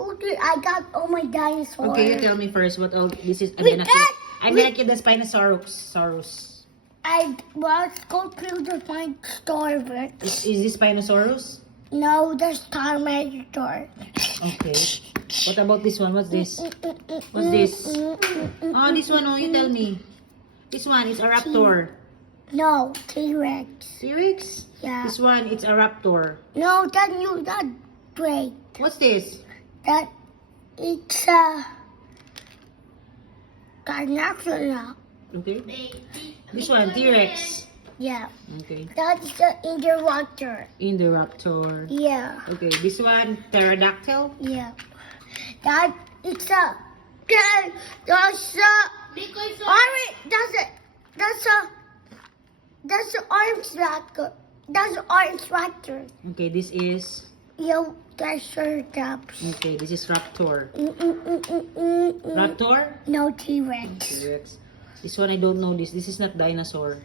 Okay, I got all my dinosaurs. Okay, you tell me first what all this is. I'm We gonna keep the Spinosaurus. I was go through the my store, but Is this Spinosaurus? no, the Star Magic store. Okay. What about this one? What's this? What's this? Oh, this one. Oh, you tell me. This one is a raptor. No, T-Rex. T-Rex? Yeah. This one, it's a raptor. No, that great. What's this? That it's a Carnaxula. Okay. This one, T-Rex. Yeah. Okay. That's the Indoraptor. Indoraptor. Yeah. Okay, this one, pterodactyl. Yeah. That it's a that's a orange. That's a orange raptor. That's an orange raptor. Okay, this is. Yo, Triceratops. Okay, this is raptor. Mm. Raptor? No T-Rex. T-Rex. This one I don't know this. This is not dinosaur.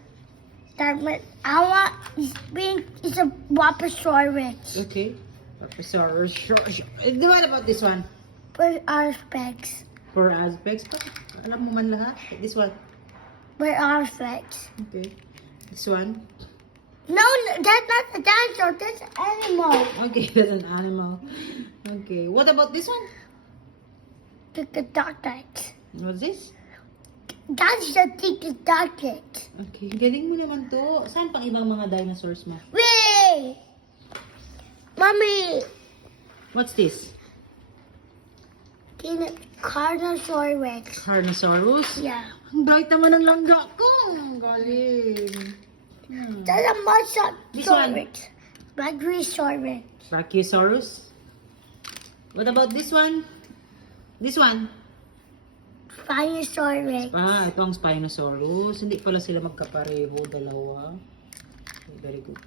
That one, I want it's a Waposaurus. Okay. Raptor. What about this one? Where are specs? For aspects. Alam mo man lahat. This one. Where are specs? Okay. This one. No, that's not a dinosaur. That's an animal. Okay, that's an animal. Okay. What about this one? The Darknite. What's this? That's the Darknite. Okay. Galing mo naman to. Saan pang ibang mga dinosaurs mo? Wait! Mommy! What's this? Carnosaurus. Carnosaurus? Yeah. Ang bright naman ng langga ko. Ang galing. That's a This one. Mosasaurus. Brachiosaurus. Brachiosaurus? What about this one? This one? Spinosaurus. Ito ang Spinosaurus. Hindi pala sila magkapareho, dalawa. Okay, very good.